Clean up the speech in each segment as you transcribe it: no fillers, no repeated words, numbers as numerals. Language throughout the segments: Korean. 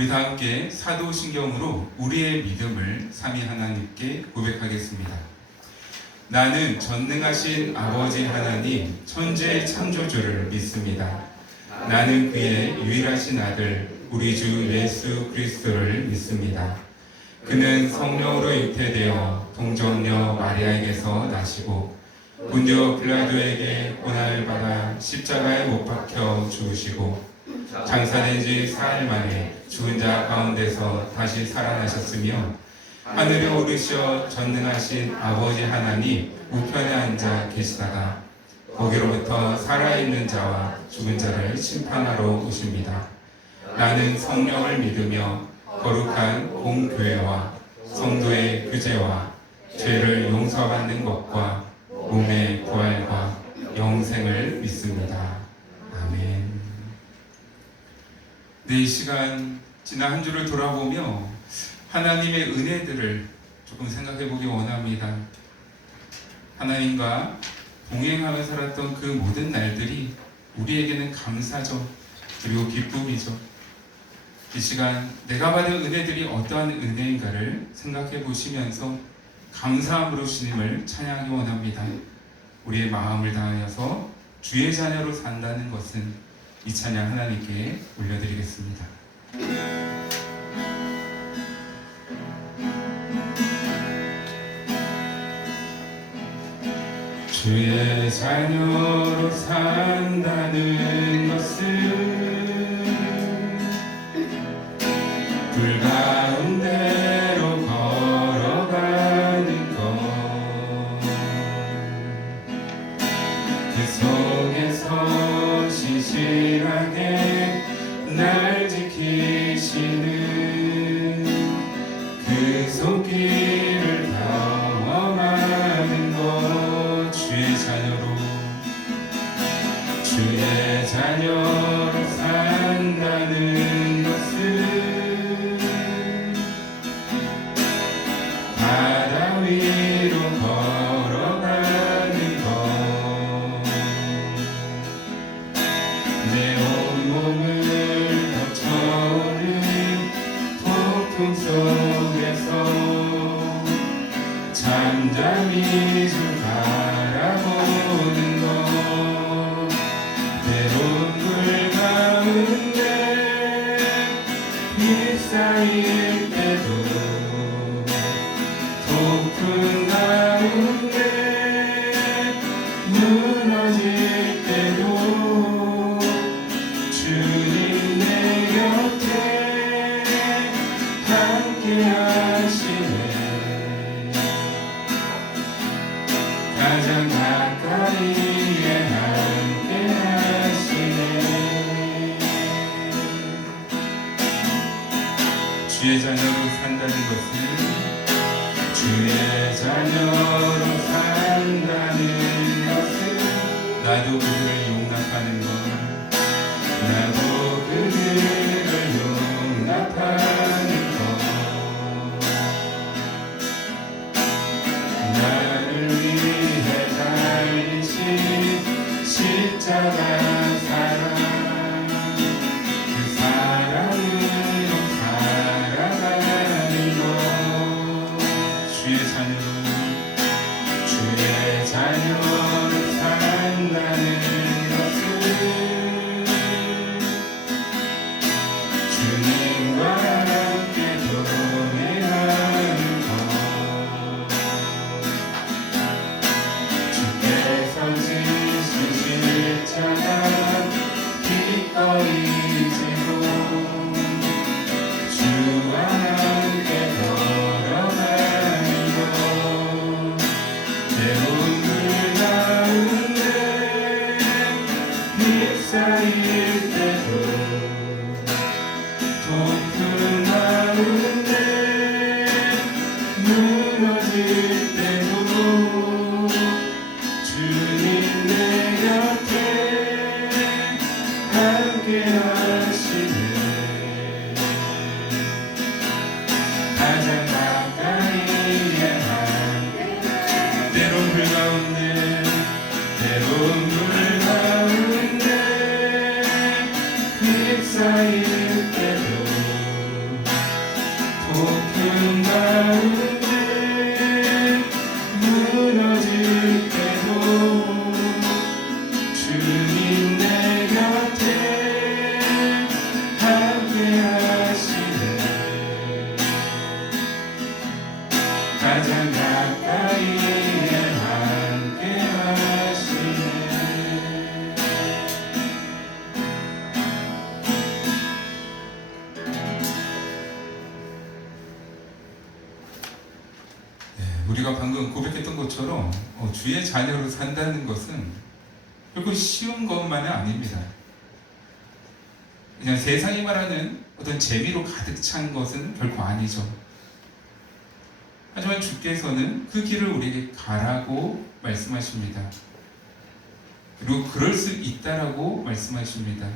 우리 다 함께 사도신경으로 우리의 믿음을 삼위 하나님께 고백하겠습니다. 나는 전능하신 아버지 하나님 천지의 창조주를 믿습니다. 나는 그의 유일하신 아들 우리 주 예수 그리스도를 믿습니다. 그는 성령으로 잉태되어 동정녀 마리아에게서 나시고 본디오 빌라도에게 고난을 받아 십자가에 못 박혀 죽으시고 장사된 지 사흘 만에 죽은 자 가운데서 다시 살아나셨으며 하늘에 오르셔 전능하신 아버지 하나님 우편에 앉아 계시다가 거기로부터 살아있는 자와 죽은 자를 심판하러 오십니다. 나는 성령을 믿으며 거룩한 공교회와 성도의 교제와 죄를 용서받는 것과 몸의 부활과 영생을 믿습니다. 아멘. 이 시간 지난 한 주를 돌아보며 하나님의 은혜들을 조금 생각해 보기 원합니다. 하나님과 동행하며 살았던 그 모든 날들이 우리에게는 감사죠. 그리고 기쁨이죠. 이 시간 내가 받은 은혜들이 어떠한 은혜인가를 생각해 보시면서 감사함으로 주님을 찬양하기 원합니다. 우리의 마음을 다하여서 주의 자녀로 산다는 것은 이 찬양 하나님께 올려드리겠습니다. 주의 자녀로 산다는 것은 불 가운데로 걸어가는 것, 그 속에서 신실하게 날 지키시는 그 손길을 경험하는 것, 주의 자녀로 산다는 것은 바다 위로 걸어가는 것, 내 온몸을 덮쳐오는 폭풍 속에서 잠잠히 주 바라보는 것, 때론 물 가운데 휩싸일 때도 폭풍 가운데 무너질 때도 주님 내 곁에 함께 하시네. 가장 가까이에 함께 하시네. 주의 자녀로 산다는 것은 주의 자녀로 산다는 것은 나도 그들을 용납하는 것, 나도 그들을 용납하는 것, 나를 위해 달리신 십자가 사랑, 그 사랑으로 살아가는 것, 주의 자녀로 산다는 것은 주님과 함께 동행하는 것, 주께서 지신 십자가 기꺼이 지고 주와 함께 걸어가는 것, 때론 물 가운데 휩싸일 때도 폭풍 가운데 무너질 때도 주님 내 곁에 함께 하시네. 가장 가까이에 함께, 때론 불 가운데 휩싸일 때도 높은 가운데 무너질 때도 주님 내 곁에 함께 하시네. 가장 가까이에 함께 하시네. 우리가 방금 고백했던 것처럼 주의 자녀로 산다는 것은 결코 쉬운 것만은 아닙니다. 그냥 세상이 말하는 어떤 재미로 가득 찬 것은 결코 아니죠. 하지만 주께서는 그 길을 우리에게 가라고 말씀하십니다. 그리고 그럴 수 있다라고 말씀하십니다.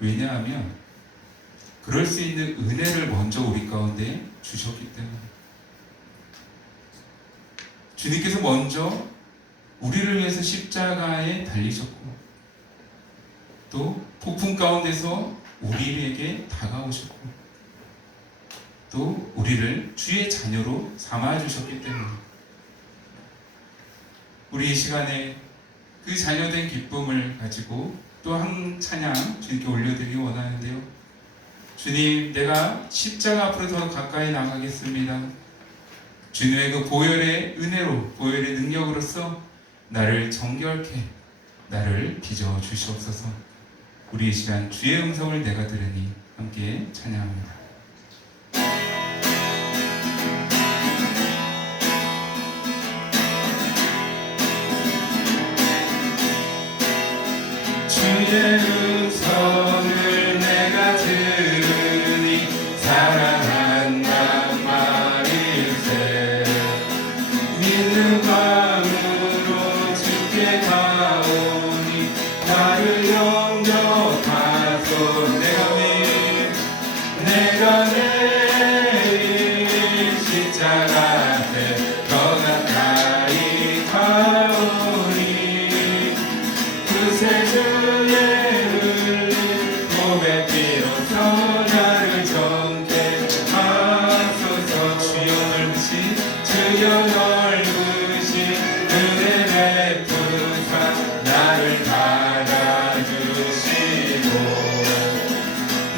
왜냐하면 그럴 수 있는 은혜를 먼저 우리 가운데 주셨기 때문에. 주님께서 먼저 우리를 위해서 십자가에 달리셨고 또 폭풍 가운데서 우리에게 다가오셨고 또 우리를 주의 자녀로 삼아주셨기 때문에 우리 이 시간에 그 자녀된 기쁨을 가지고 또 한 찬양 주님께 올려드리기 원하는데요. 주님, 내가 십자가 앞으로 더 가까이 나가겠습니다. 주님의 그 보혈의 은혜로, 보혈의 능력으로서 나를 정결케, 나를 빚어 주시옵소서. 우리 이 시간 주의 음성을 내가 들으니 함께 찬양합니다. 주의 음성을 내가 들으니 사랑한단 말일세. 믿는 마음으로 주께 가오니 나를 영접하소. 내가 내일 십자가 앞에 더 가까이 가오니 구세주의 흘린 몸의 피로써 나를 정케 하소서. 주여 넓으신 은혜 베푸사 나를 받아주시고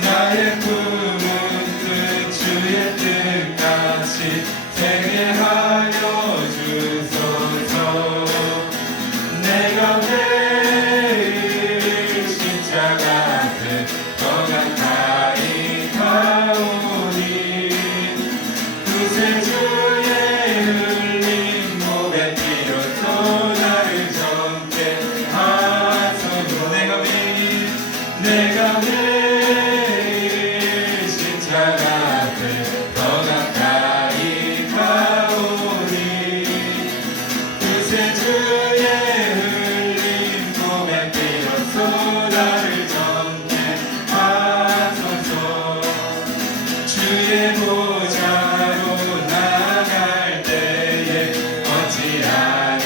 나의 품은 뜻 주의 뜻같이 되게 하여 주소서. 내가 내일 십자가 앞에 더 가까이 가오니 구세주의 흘린 몸의 피로써 나를 정케 하소서. 내가 내일 십자가 앞에 더 가까이 가오니 구세주의 흘린 몸의 피로써 나를 정케 하소서. 주의 보좌로 나아갈 때에 어찌하니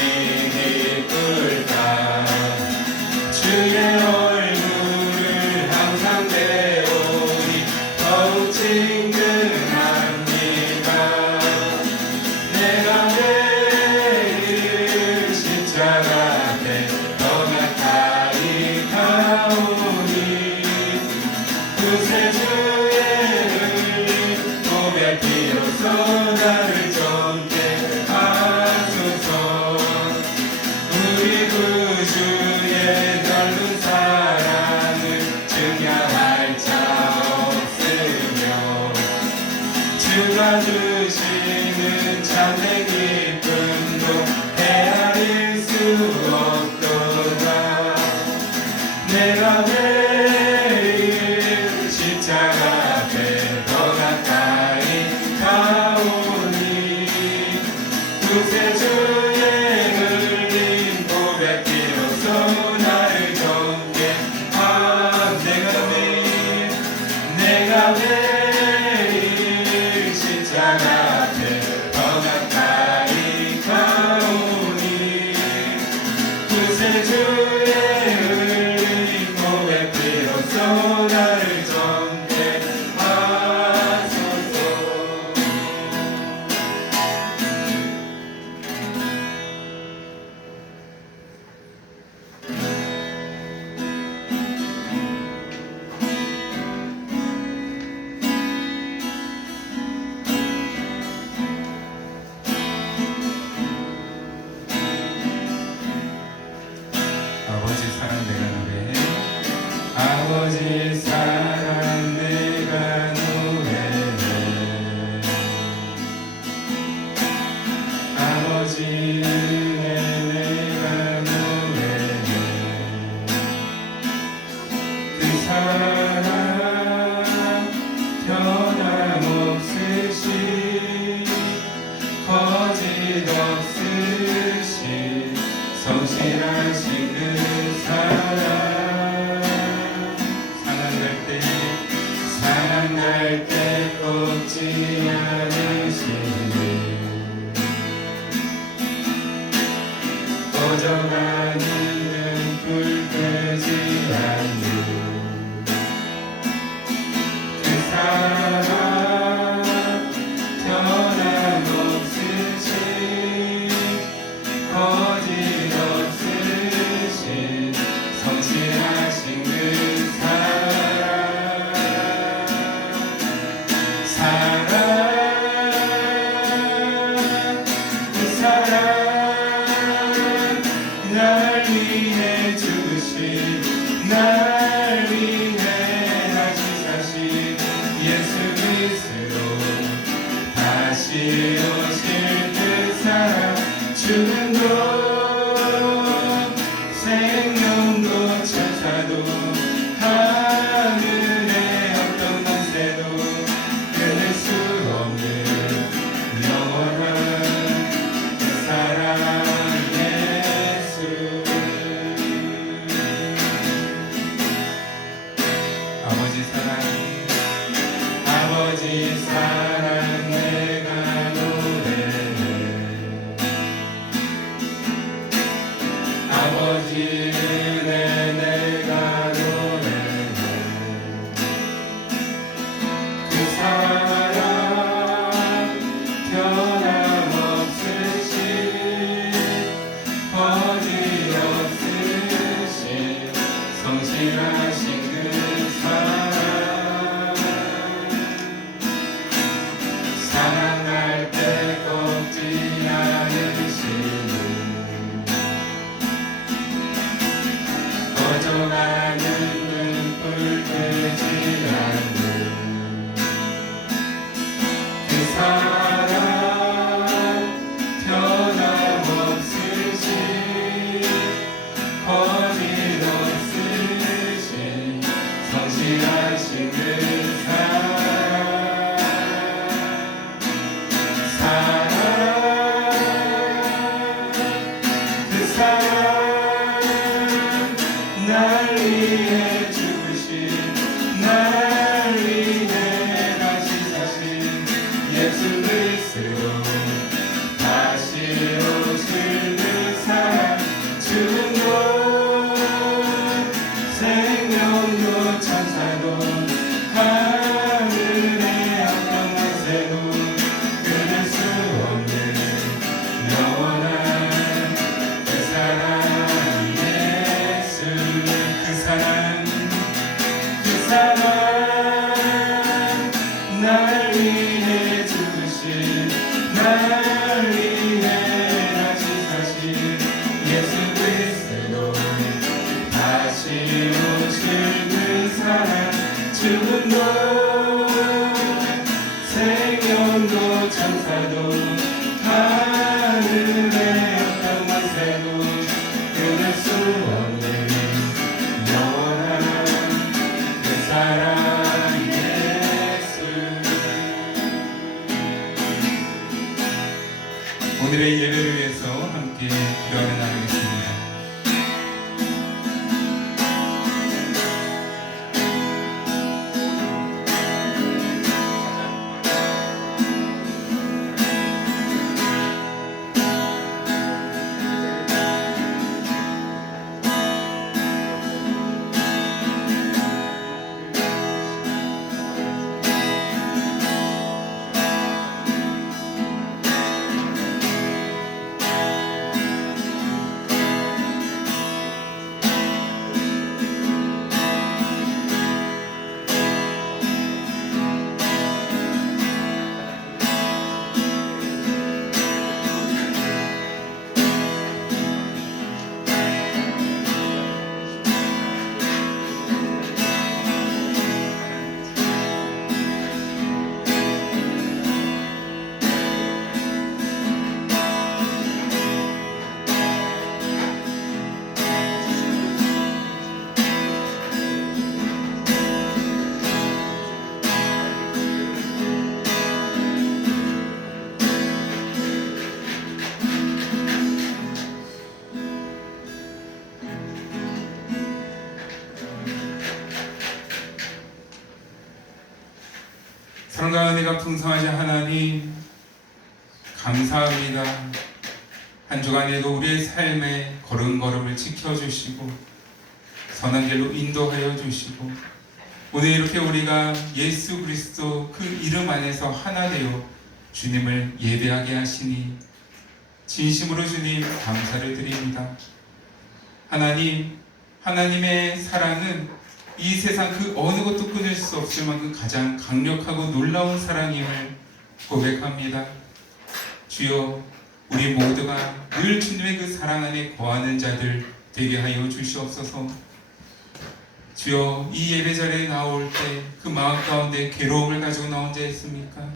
기쁠까. 주의 얼굴을 항상 배우니 더욱 친근합니다. 내가 내일 십자가 앞에 더 가까이 가오니 구세주의 흘린 몸의 피로써 나를 정케 하소서. 우리 구주의 넓은 사랑을 증명할 자 없으며 주가 주시는 참된 기쁨도 헤아릴 수 없도다. 내가 내일 십자가 앞에 더 가까이 가오니 구세주의 흘린 몸의 피로써 나를 정케 내가 내일 십자가 앞에 더 가까이 가오니 구세주의 흘린 몸의 피로써 나를 정케 하소서. 사랑할 때 꺾지 않으시는 꺼져가는 불 끄지 않는 그 사랑 변함없으신 거짓없으신 성실하신 그 사랑 그 사랑 날 위해 죽으신 날 위해 다시 사신 예수 그리스도 다시 오실 그 사랑 죽음도 생명도 천사도 하늘의 어떤 권세도 끊을 수 없는 영원한 그 사랑 예수 아버지 사랑 아버지 사랑 내가 노래해 아버지 은혜 내가 노래해 그 사랑 변함없으신 거짓없으신 성실하신 그 사랑 사랑할 때 꺾지 않으시는 꺼져가는 눈불 끄지 않는 그 사랑 변함없으신 거짓없으신 성실하신 그 사랑 그 사랑 날 위해 죽으신 날 위해 다시 사신 예수 그리스도 다시 오실 그 사랑 죽음도 생명도 천사도 하늘의 어떤 권세도 끊을 수 없는 영원한 그 사랑 예수 그 사랑 그 사랑 날 위해 죽으신 날 위해 다시 사신 예수 그리스도 다시 오실 그 사랑 죽음도 생명도 천사도 하늘의 어떤 권세도 끊을 수 없는 영원한 그 사랑 예수 오늘의 예배를 위해서 함께 기도하며 나가겠습니다. 사랑과 은혜가 풍성하신 하나님 감사합니다. 한 주간에도 우리의 삶의 걸음걸음을 지켜주시고 선한 길로 인도하여 주시고 오늘 이렇게 우리가 예수 그리스도 그 이름 안에서 하나 되어 주님을 예배하게 하시니 진심으로 주님 감사를 드립니다. 하나님, 하나님의 사랑은 이 세상 그 어느 것도 끊을 수 없을 만큼 가장 강력하고 놀라운 사랑임을 고백합니다. 주여, 우리 모두가 늘 주님의 그 사랑 안에 거하는 자들 되게 하여 주시옵소서. 주여, 이 예배 자리에 나올 때 그 마음 가운데 괴로움을 가지고 나온 자 있습니까?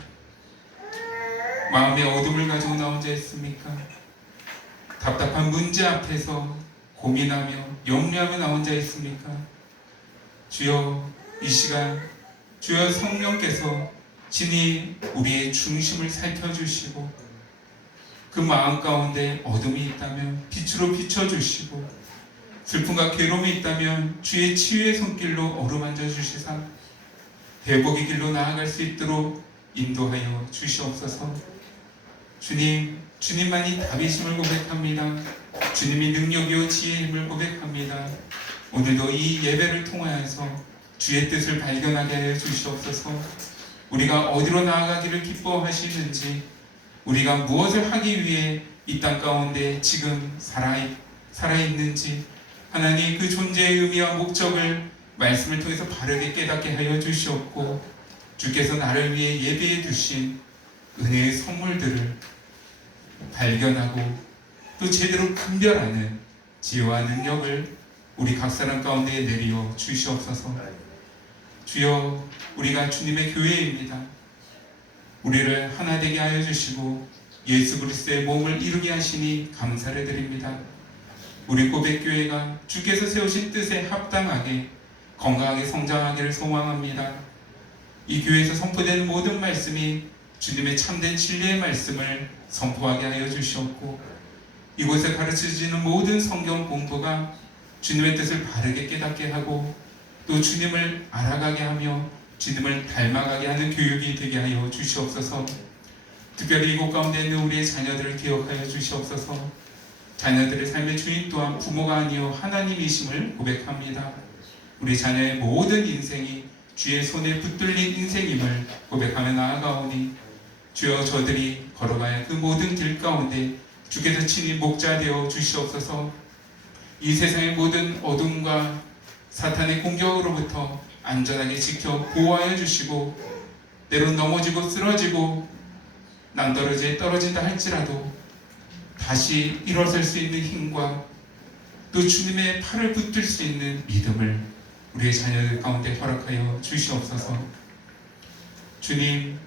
마음의 어둠을 가지고 나온 자 있습니까? 답답한 문제 앞에서 고민하며 염려하며 나온 자 있습니까? 주여, 이 시간 주여 성령께서 친히 우리의 중심을 살펴주시고 그 마음 가운데 어둠이 있다면 빛으로 비춰주시고 슬픔과 괴로움이 있다면 주의 치유의 손길로 어루만져 주시사 회복의 길로 나아갈 수 있도록 인도하여 주시옵소서. 주님, 주님만이 답이심을 고백합니다. 주님이 능력이요 지혜의 힘을 고백합니다. 오늘도 이 예배를 통하여서 주의 뜻을 발견하게 하여 주시옵소서. 우리가 어디로 나아가기를 기뻐하시는지, 우리가 무엇을 하기 위해 이 땅 가운데 지금 살아있는지, 하나님 그 존재의 의미와 목적을 말씀을 통해서 바르게 깨닫게 하여 주시옵고, 주께서 나를 위해 예배해 두신 은혜의 선물들을 발견하고 또 제대로 분별하는 지혜와 능력을 우리 각 사람 가운데 내리어 주시옵소서. 주여, 우리가 주님의 교회입니다. 우리를 하나 되게 하여 주시고 예수 그리스도의 몸을 이루게 하시니 감사를 드립니다. 우리 고백교회가 주께서 세우신 뜻에 합당하게 건강하게 성장하기를 소망합니다. 이 교회에서 선포되는 모든 말씀이 주님의 참된 진리의 말씀을 선포하게 하여 주시옵고, 이곳에 가르쳐지는 모든 성경 공부가 주님의 뜻을 바르게 깨닫게 하고 또 주님을 알아가게 하며 주님을 닮아가게 하는 교육이 되게 하여 주시옵소서. 특별히 이곳 가운데 있는 우리의 자녀들을 기억하여 주시옵소서. 자녀들의 삶의 주인 또한 부모가 아니요 하나님이심을 고백합니다. 우리 자녀의 모든 인생이 주의 손에 붙들린 인생임을 고백하며 나아가오니 주여, 저들이 걸어가야 그 모든 길 가운데 주께서 친히 목자 되어 주시옵소서. 이 세상의 모든 어둠과 사탄의 공격으로부터 안전하게 지켜 보호하여 주시고, 때론 넘어지고 쓰러지고 낭떠러지에 떨어진다 할지라도 다시 일어설 수 있는 힘과 또 주님의 팔을 붙들 수 있는 믿음을 우리의 자녀들 가운데 허락하여 주시옵소서. 주님,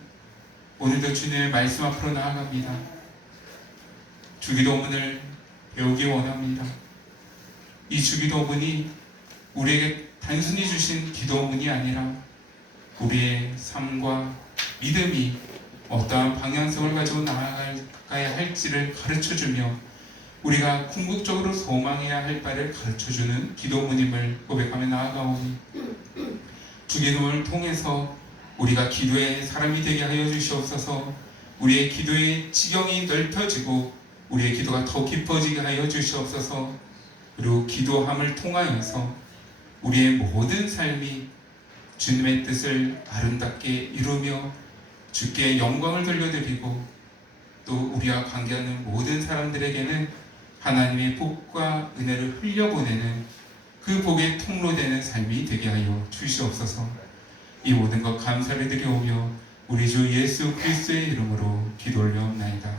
오늘도 주님의 말씀 앞으로 나아갑니다. 주기도문을 배우기 원합니다. 이 주기도문이 우리에게 단순히 주신 기도문이 아니라 우리의 삶과 믿음이 어떠한 방향성을 가지고 나아가야 할지를 가르쳐주며 우리가 궁극적으로 소망해야 할 바를 가르쳐주는 기도문임을 고백하며 나아가오니 주기도문을 통해서 우리가 기도의 사람이 되게 하여 주시옵소서. 우리의 기도의 지경이 넓혀지고 우리의 기도가 더 깊어지게 하여 주시옵소서. 그리고 기도함을 통하여서 우리의 모든 삶이 주님의 뜻을 아름답게 이루며 주께 영광을 돌려드리고 또 우리와 관계하는 모든 사람들에게는 하나님의 복과 은혜를 흘려보내는 그 복의 통로되는 삶이 되게 하여 주시옵소서. 이 모든 것 감사를 드리오며 우리 주 예수 그리스도의 이름으로 기도 올려옵나이다.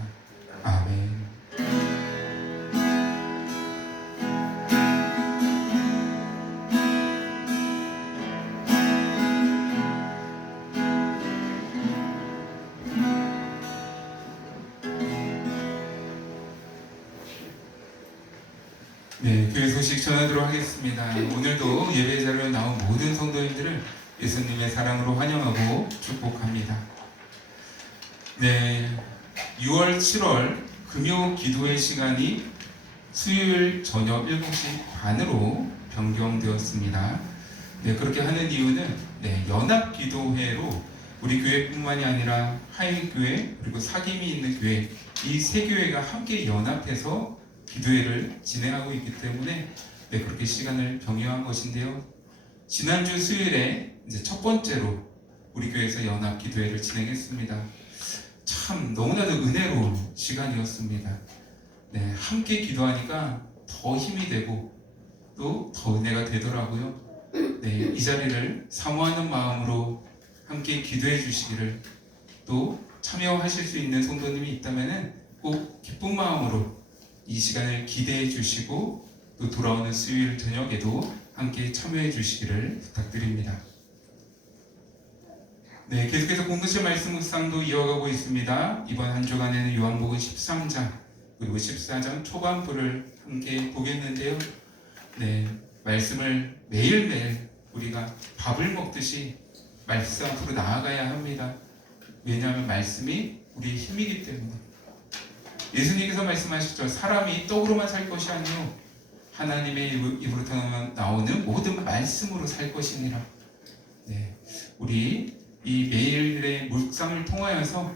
아멘. 네, 교회 소식 전하도록 하겠습니다. 오늘도 예배 자료에 나온 모든 성도님들을 예수님의 사랑으로 환영하고 축복합니다. 네, 6월, 7월 금요 기도회 시간이 수요일 저녁 7시 반으로 변경되었습니다. 네, 그렇게 하는 이유는 연합 기도회로 우리 교회뿐만이 아니라 하인교회 그리고 사김이 있는 교회, 이 세 교회가 함께 연합해서 기도회를 진행하고 있기 때문에 그렇게 시간을 병행한 것인데요. 지난주 수요일에 이제 첫 번째로 우리 교회에서 연합 기도회를 진행했습니다. 참 너무나도 은혜로운 시간이었습니다. 함께 기도하니까 더 힘이 되고 또 더 은혜가 되더라고요. 이 자리를 사모하는 마음으로 함께 기도해 주시기를, 또 참여하실 수 있는 성도님이 있다면 꼭 기쁜 마음으로 이 시간을 기대해 주시고 또 돌아오는 수요일 저녁에도 함께 참여해 주시기를 부탁드립니다. 계속해서 공동체 말씀 묵상도 이어가고 있습니다. 이번 한 주간에는 요한복음 13장 그리고 14장 초반부를 함께 보겠는데요. 말씀을 매일매일 우리가 밥을 먹듯이 말씀 앞으로 나아가야 합니다. 왜냐하면 말씀이 우리의 힘이기 때문에. 예수님께서 말씀하셨죠. 사람이 떡으로만 살 것이 아니요 하나님의 입으로부터 나오는 모든 말씀으로 살 것이니라. 우리 이 매일의 묵상을 통하여서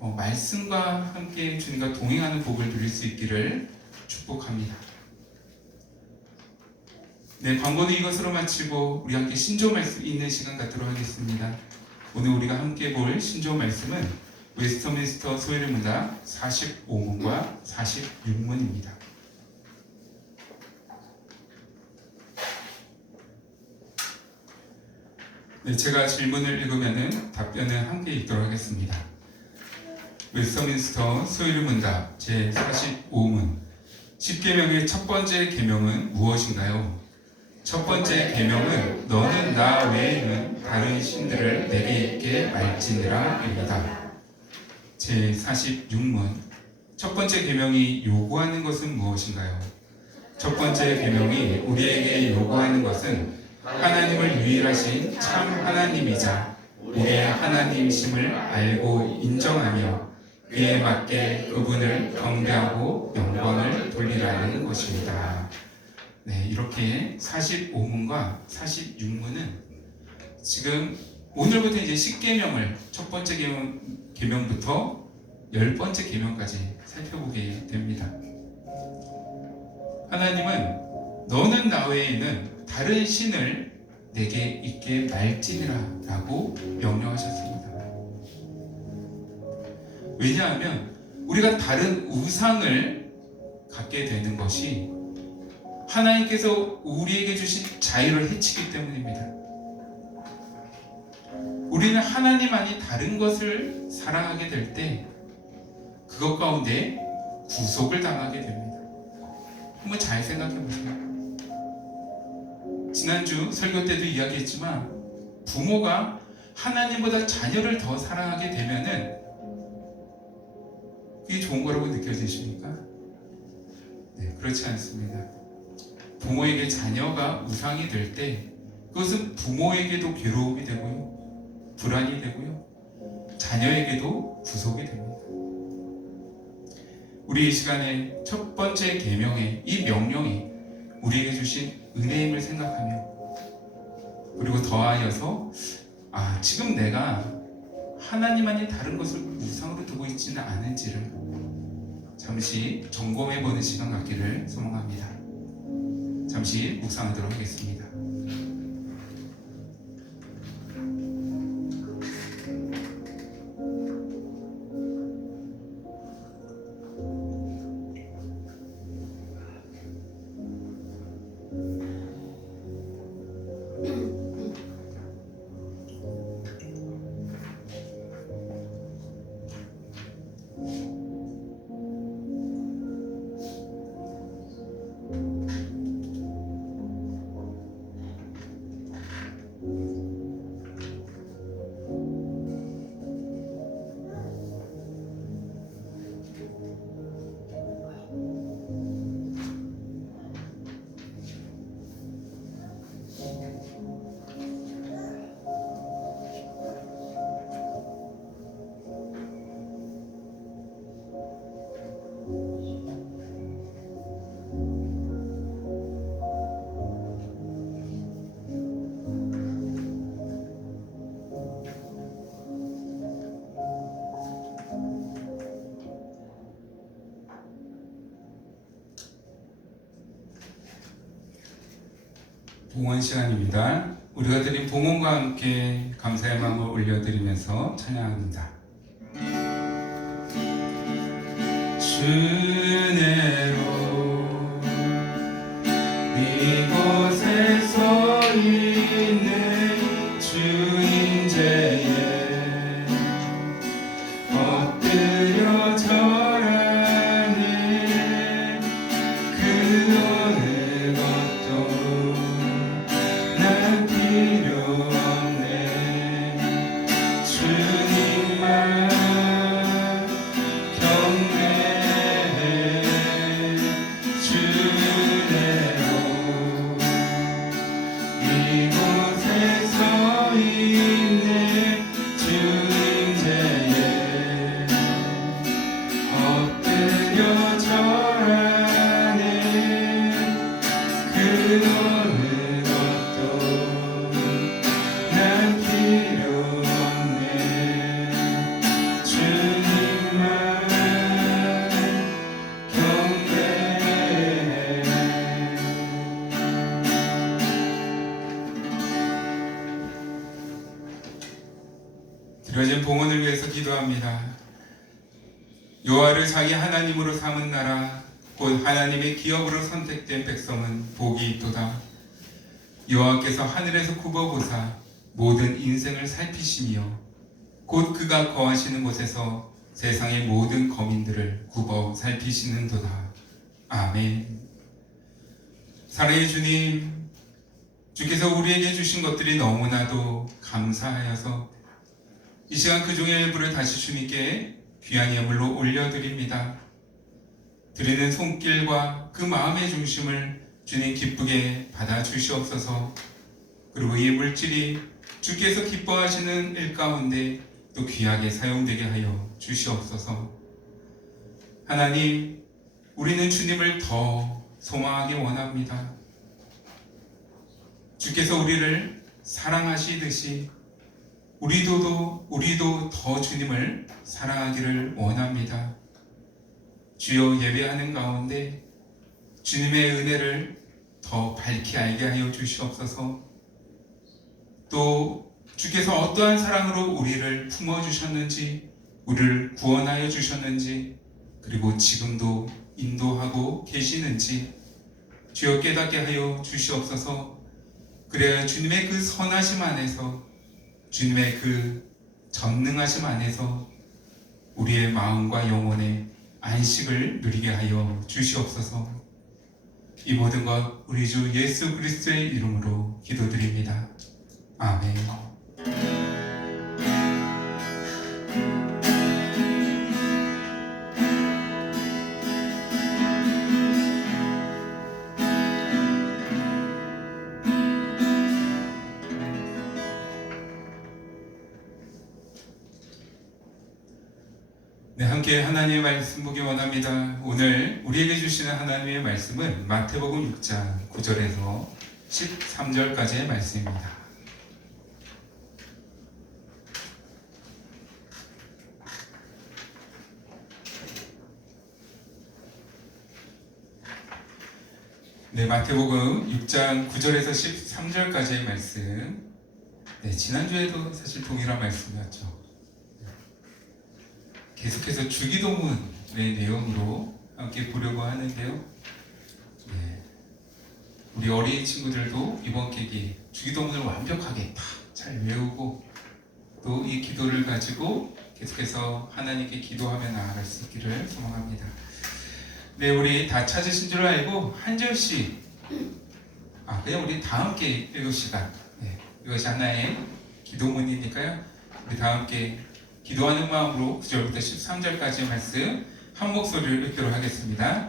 말씀과 함께 주님과 동행하는 복을 누릴 수 있기를 축복합니다. 광고는 이것으로 마치고 우리 함께 신조 말씀 있는 시간 갖도록 하겠습니다. 오늘 우리가 함께 볼 신조 말씀은 웨스터민스터 소요리 문답 45문과 46문입니다. 제가 질문을 읽으면 답변을 함께 읽도록 하겠습니다. 웨스터민스터 소요리 문답 제45문 10계명의 첫 번째 계명은 무엇인가요? 첫 번째 계명은 너는 나 외에는 다른 신들을 내게 있게 말지니라 입니다. 제46문 첫 번째 계명이 요구하는 것은 무엇인가요? 첫 번째 계명이 우리에게 요구하는 것은 하나님을 유일하신 참 하나님이자 우리의 하나님심을 알고 인정하며 그에 맞게 그분을 경배하고 영광을 돌리라는 것입니다. 이렇게 45문과 46문은 지금 오늘부터 이제 10계명을 첫 번째 계명부터 10번째 계명까지 살펴보게 됩니다. 하나님은 너는 나 외에는 다른 신을 내게 있게 말지니라 라고 명령하셨습니다. 왜냐하면 우리가 다른 우상을 갖게 되는 것이 하나님께서 우리에게 주신 자유를 해치기 때문입니다. 우리는 하나님 아닌 다른 것을 사랑하게 될 때 그것 가운데 구속을 당하게 됩니다. 한번 잘 생각해 보세요. 지난주 설교 때도 이야기했지만 부모가 하나님보다 자녀를 더 사랑하게 되면은 그게 좋은 거라고 느껴지십니까? 그렇지 않습니다. 부모에게 자녀가 우상이 될 때 그것은 부모에게도 괴로움이 되고요, 불안이 되고요, 자녀에게도 구속이 됩니다. 우리 이 시간에 첫 번째 계명의 이 명령이 우리에게 주신 은혜임을 생각하며, 그리고 더하여서 지금 내가 하나님 아닌 다른 것을 우상으로 두고 있지는 않은지를 잠시 점검해보는 시간 갖기를 소망합니다. 잠시 묵상하도록 하겠습니다. 봉헌 시간입니다. 우리가 드린 봉헌과 함께 감사의 마음을 올려드리면서 찬양합니다. 주내로 이곳에 서 있는 주인제에 엎드려 절하네. 그 어느 것도 난 필요 없네. 주님만 경배해. 주내로 이곳에 서 있네. 주인제에 엎드려 절하네. 그 어느 것도 난 필요 없네. 주님만 경배해. 드려진 봉헌을 위해서 기도합니다. 여호와를 자기 하나님으로 삼은 나라 곧 하나님의 기업으로 선택된 백성은 복이 있도다. 여호와께서 하늘에서 굽어보사 모든 인생을 살피시며 곧 그가 거하시는 곳에서 세상의 모든 거민들을 굽어 살피시는도다. 아멘. 사랑의 주님, 주께서 우리에게 주신 것들이 너무나도 감사하여서 이 시간 그 중에 일부를 다시 주님께 귀한 예물로 올려드립니다. 드리는 손길과 그 마음의 중심을 주님 기쁘게 받아주시옵소서. 그리고 이 물질이 주께서 기뻐하시는 일 가운데 또 귀하게 사용되게 하여 주시옵소서. 하나님, 우리는 주님을 더 소망하기 원합니다. 주께서 우리를 사랑하시듯이 우리도 더 주님을 사랑하기를 원합니다. 주여, 예배하는 가운데 주님의 은혜를 더 밝히 알게 하여 주시옵소서. 또 주께서 어떠한 사랑으로 우리를 품어주셨는지, 우리를 구원하여 주셨는지, 그리고 지금도 인도하고 계시는지 주여 깨닫게 하여 주시옵소서. 그래야 주님의 그 선하심 안에서, 주님의 그 전능하심 안에서 우리의 마음과 영혼의 안식을 누리게 하여 주시옵소서. 이 모든 것 우리 주 예수 그리스도의 이름으로 기도드립니다. 아멘. 네, 함께 하나님의 말씀 보기 원합니다. 오늘 우리에게 주시는 하나님의 말씀은 마태복음 6장 9절에서 13절까지의 말씀입니다. 네, 마태복음 6장 9절에서 13절까지의 말씀. 네, 지난주에도 사실 동일한 말씀이었죠. 계속해서 주기도문의 내용으로 함께 보려고 하는데요. 네, 우리 어린 친구들도 이번 계기 주기도문을 완벽하게 다 잘 외우고 또 이 기도를 가지고 계속해서 하나님께 기도하며 나아갈 수 있기를 소망합니다. 네, 우리 다 찾으신 줄 알고 한 절씩 그냥 우리 다 함께 읽읍시다. 네, 이것이 하나의 기도문이니까요. 우리 다 함께 기도하는 마음으로 9절부터 13절까지의 말씀 한 목소리를 읽도록 하겠습니다.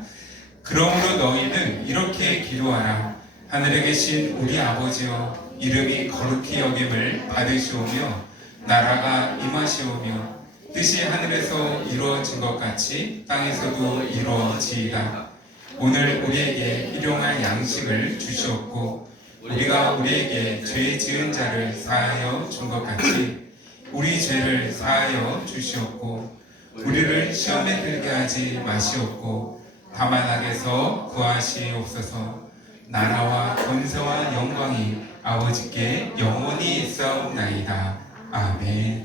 그러므로 너희는 이렇게 기도하라. 하늘에 계신 우리 아버지여, 이름이 거룩히 여김을 받으시오며 나라가 임하시오며 뜻이 하늘에서 이루어진 것 같이 땅에서도 이루어지이다. 오늘 우리에게 일용할 양식을 주시옵고 우리가 우리에게 죄 지은 자를 사하여 준 것 같이 우리 죄를 사하여 주시옵고 우리를 시험에 들게 하지 마시옵고 다만 악에서 구하시옵소서. 나라와 권세와 영광이 아버지께 영원히 있사옵나이다. 아멘.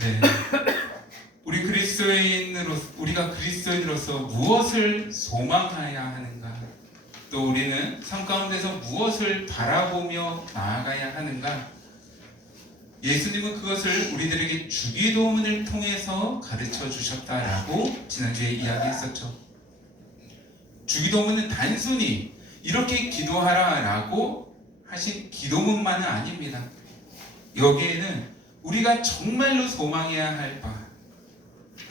네, 우리가 그리스도인으로서 무엇을 소망해야 하는가? 또 우리는 삶 가운데서 무엇을 바라보며 나아가야 하는가? 예수님은 그것을 우리들에게 주기도문을 통해서 가르쳐 주셨다라고 지난주에 이야기했었죠. 주기도문은 단순히 이렇게 기도하라라고 하신 기도문만은 아닙니다. 여기에는 우리가 정말로 소망해야 할 바,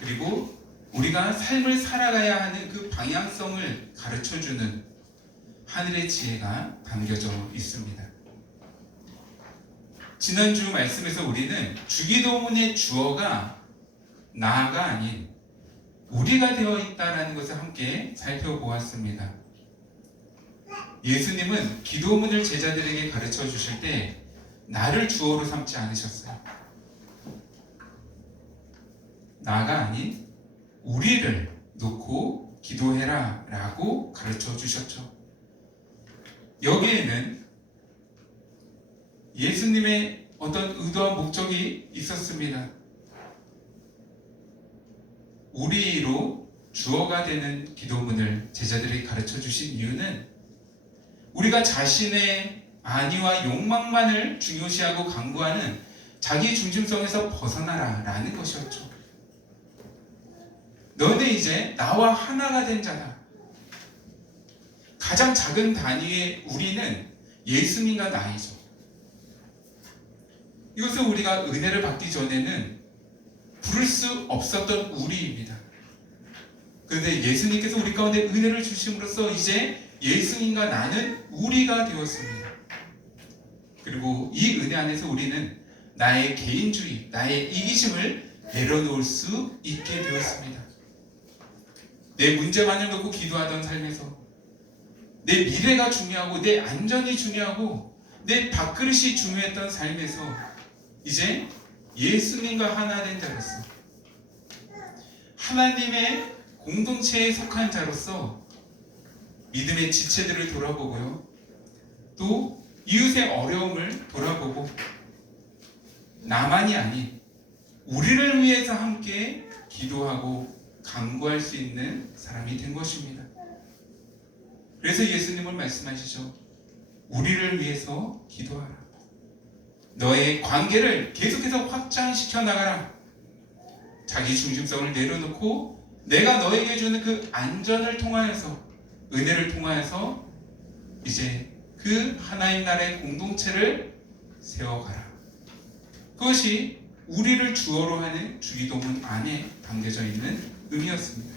그리고 우리가 삶을 살아가야 하는 그 방향성을 가르쳐주는 하늘의 지혜가 담겨져 있습니다. 지난주 말씀에서 우리는 주기도문의 주어가 나가 아닌 우리가 되어 있다는 것을 함께 살펴보았습니다. 예수님은 기도문을 제자들에게 가르쳐 주실 때 나를 주어로 삼지 않으셨어요. 나가 아닌 우리를 놓고 기도해라 라고 가르쳐 주셨죠. 여기에는 예수님의 어떤 의도와 목적이 있었습니다. 우리로 주어가 되는 기도문을 제자들에게 가르쳐 주신 이유는 우리가 자신의 안위와 욕망만을 중요시하고 강구하는 자기 중심성에서 벗어나라 라는 것이었죠. 너는 이제 나와 하나가 된 자다. 가장 작은 단위의 우리는 예수님과 나이죠. 이것은 우리가 은혜를 받기 전에는 부를 수 없었던 우리입니다. 그런데 예수님께서 우리 가운데 은혜를 주심으로써 이제 예수님과 나는 우리가 되었습니다. 그리고 이 은혜 안에서 우리는 나의 개인주의, 나의 이기심을 내려놓을 수 있게 되었습니다. 내 문제만을 놓고 기도하던 삶에서 내 미래가 중요하고 내 안전이 중요하고 내 밥그릇이 중요했던 삶에서 이제 예수님과 하나 된 자로서 하나님의 공동체에 속한 자로서 믿음의 지체들을 돌아보고요. 또 이웃의 어려움을 돌아보고 나만이 아닌 우리를 위해서 함께 기도하고 간구할 수 있는 사람이 된 것입니다. 그래서 예수님은 말씀하시죠. 우리를 위해서 기도하라. 너의 관계를 계속해서 확장시켜 나가라. 자기 중심성을 내려놓고 내가 너에게 주는 그 안전을 통하여서, 은혜를 통하여서 이제 그 하나님 나라의 공동체를 세워가라. 그것이 우리를 주어로 하는 주기도문 안에 담겨져 있는 의미였습니다.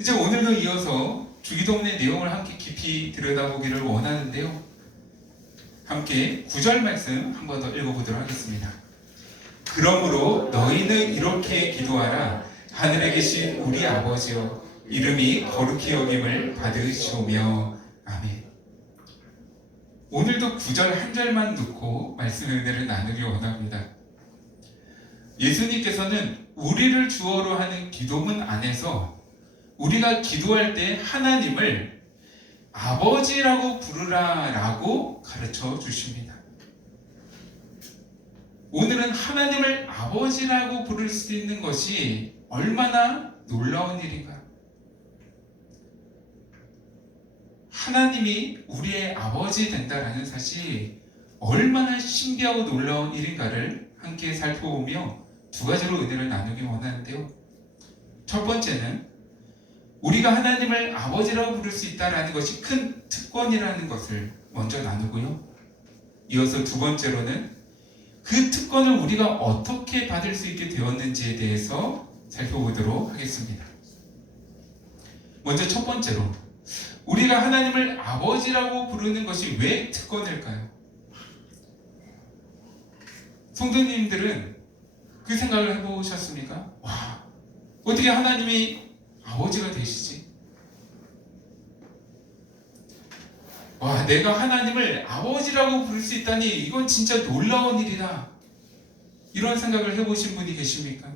이제 오늘도 이어서 주기도문의 내용을 함께 깊이 들여다보기를 원하는데요. 함께 9절 말씀 한 번 더 읽어보도록 하겠습니다. 그러므로 너희는 이렇게 기도하라. 하늘에 계신 우리 아버지여, 이름이 거룩히 여김을 받으시오며. 아멘. 오늘도 9절 한 절만 놓고 말씀의 은혜를 나누기 원합니다. 예수님께서는 우리를 주어로 하는 기도문 안에서 우리가 기도할 때 하나님을 아버지라고 부르라라고 가르쳐 주십니다. 오늘은 하나님을 아버지라고 부를 수 있는 것이 얼마나 놀라운 일인가. 하나님이 우리의 아버지 된다라는 사실이 얼마나 신기하고 놀라운 일인가를 함께 살펴보며 두 가지로 은혜를 나누기 원하는데요. 첫 번째는 우리가 하나님을 아버지라고 부를 수 있다는 것이 큰 특권이라는 것을 먼저 나누고요. 이어서 두 번째로는 그 특권을 우리가 어떻게 받을 수 있게 되었는지에 대해서 살펴보도록 하겠습니다. 먼저 첫 번째로, 우리가 하나님을 아버지라고 부르는 것이 왜 특권일까요? 성도님들은 그 생각을 해보셨습니까? 와, 어떻게 하나님이 아버지가 되시지? 와, 내가 하나님을 아버지라고 부를 수 있다니 이건 진짜 놀라운 일이다. 이런 생각을 해보신 분이 계십니까?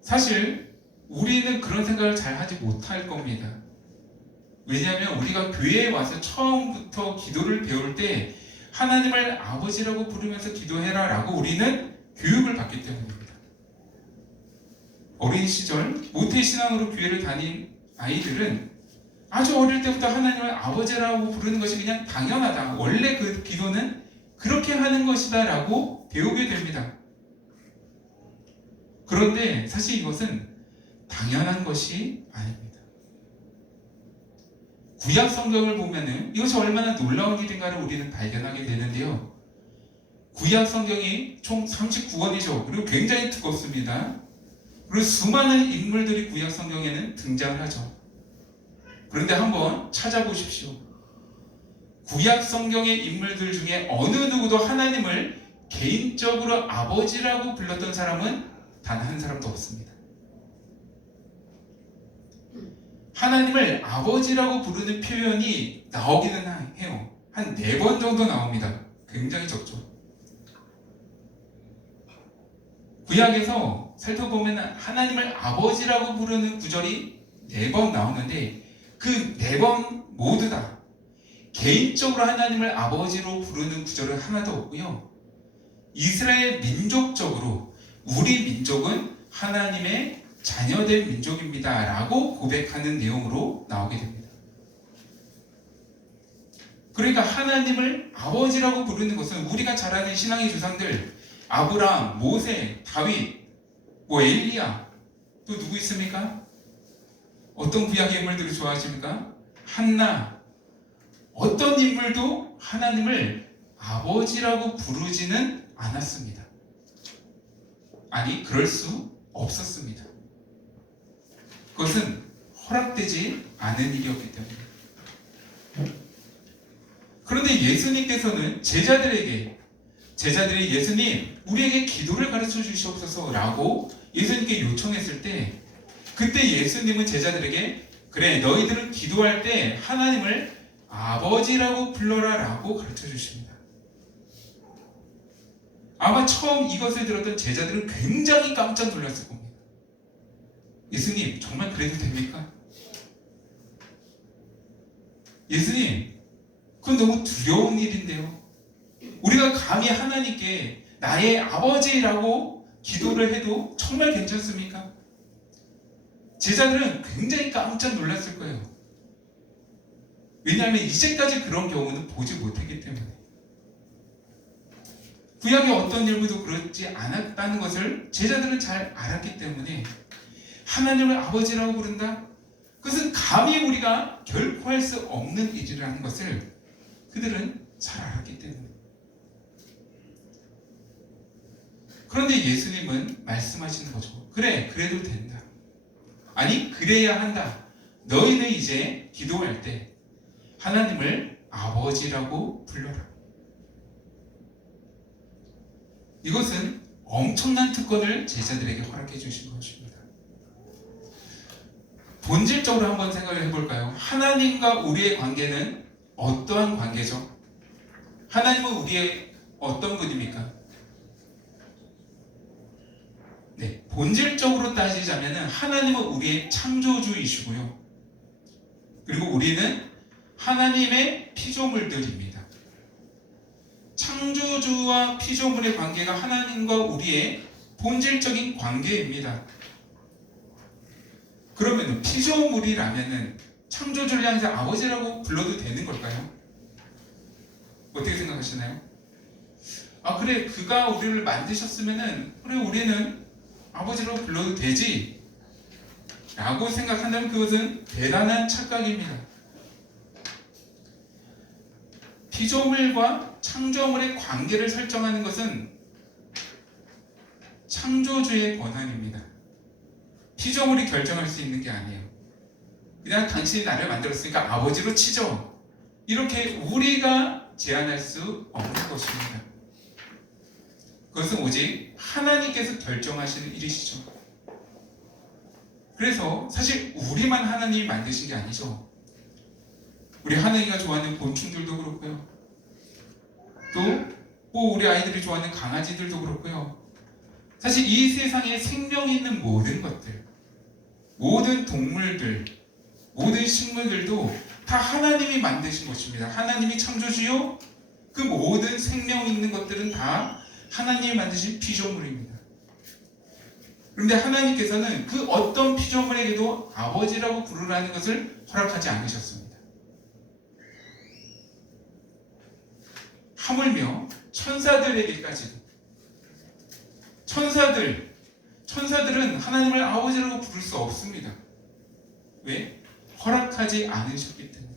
사실 우리는 그런 생각을 잘 하지 못할 겁니다. 왜냐하면 우리가 교회에 와서 처음부터 기도를 배울 때 하나님을 아버지라고 부르면서 기도해라 라고 우리는 교육을 받기 때문입니다. 어린 시절 모태신앙으로 교회를 다닌 아이들은 아주 어릴 때부터 하나님을 아버지라고 부르는 것이 그냥 당연하다. 원래 그 기도는 그렇게 하는 것이다 라고 배우게 됩니다. 그런데 사실 이것은 당연한 것이 아닙니다. 구약 성경을 보면은 이것이 얼마나 놀라운 일인가를 우리는 발견하게 되는데요. 구약 성경이 총 39권이죠. 그리고 굉장히 두껍습니다. 그리고 수많은 인물들이 구약 성경에는 등장을 하죠. 그런데 한번 찾아보십시오. 구약 성경의 인물들 중에 어느 누구도 하나님을 개인적으로 아버지라고 불렀던 사람은 단 한 사람도 없습니다. 하나님을 아버지라고 부르는 표현이 나오기는 해요. 한 4번 정도 나옵니다. 굉장히 적죠. 구약에서 살펴보면 하나님을 아버지라고 부르는 구절이 4번 나오는데 그 4번 모두 다 개인적으로 하나님을 아버지로 부르는 구절은 하나도 없고요. 이스라엘 민족적으로 우리 민족은 하나님의 자녀된 민족입니다 라고 고백하는 내용으로 나오게 됩니다. 그러니까 하나님을 아버지라고 부르는 것은 우리가 잘 아는 신앙의 조상들 아브라함, 모세, 다윗, 엘리야 또 누구 있습니까? 어떤 구약의 인물들을 좋아하십니까? 한나 어떤 인물도 하나님을 아버지라고 부르지는 않았습니다. 아니 그럴 수 없었습니다. 그것은 허락되지 않은 일이었기 때문에. 그런데 예수님께서는 제자들이 예수님 우리에게 기도를 가르쳐 주시옵소서 라고 예수님께 요청했을 때 그때 예수님은 제자들에게 그래 너희들은 기도할 때 하나님을 아버지라고 불러라 라고 가르쳐 주십니다. 아마 처음 이것을 들었던 제자들은 굉장히 깜짝 놀랐을 겁니다. 예수님 정말 그래도 됩니까? 예수님 그건 너무 두려운 일인데요. 우리가 감히 하나님께 나의 아버지라고 기도를 해도 정말 괜찮습니까? 제자들은 굉장히 깜짝 놀랐을 거예요. 왜냐하면 이제까지 그런 경우는 보지 못했기 때문에. 구약의 어떤 일부도 그렇지 않았다는 것을 제자들은 잘 알았기 때문에 하나님을 아버지라고 부른다? 그것은 감히 우리가 결코 할 수 없는 일이라는 것을 그들은 잘 알았기 때문에. 그런데 예수님은 말씀하시는 거죠. 그래, 그래도 된다. 아니, 그래야 한다. 너희는 이제 기도할 때 하나님을 아버지라고 불러라. 이것은 엄청난 특권을 제자들에게 허락해 주신 것입니다. 본질적으로 한번 생각을 해볼까요? 하나님과 우리의 관계는 어떠한 관계죠? 하나님은 우리의 어떤 분입니까? 네, 본질적으로 따지자면 하나님은 우리의 창조주이시고요. 그리고 우리는 하나님의 피조물들입니다. 창조주와 피조물의 관계가 하나님과 우리의 본질적인 관계입니다. 그러면 피조물이라면 창조주를 향해서 아버지라고 불러도 되는 걸까요? 어떻게 생각하시나요? 아 그래 그가 우리를 만드셨으면은 그래 우리는 아버지라고 불러도 되지 라고 생각한다면 그것은 대단한 착각입니다. 피조물과 창조물의 관계를 설정하는 것은 창조주의 권한입니다. 피조물이 결정할 수 있는 게 아니에요. 그냥 당신이 나를 만들었으니까 아버지로 치죠. 이렇게 우리가 제한할 수 없는 것입니다. 그것은 오직 하나님께서 결정하시는 일이시죠. 그래서 사실 우리만 하나님이 만드신 게 아니죠. 우리 하나님가 좋아하는 곤충들도 그렇고요. 또 뭐 우리 아이들이 좋아하는 강아지들도 그렇고요. 사실 이 세상에 생명이 있는 모든 것들 모든 동물들, 모든 식물들도 다 하나님이 만드신 것입니다. 하나님이 창조주요, 그 모든 생명 있는 것들은 다 하나님이 만드신 피조물입니다. 그런데 하나님께서는 그 어떤 피조물에게도 아버지라고 부르라는 것을 허락하지 않으셨습니다. 하물며 천사들에게까지도, 천사들은 하나님을 아버지라고 부를 수 없습니다. 왜? 허락하지 않으셨기 때문에.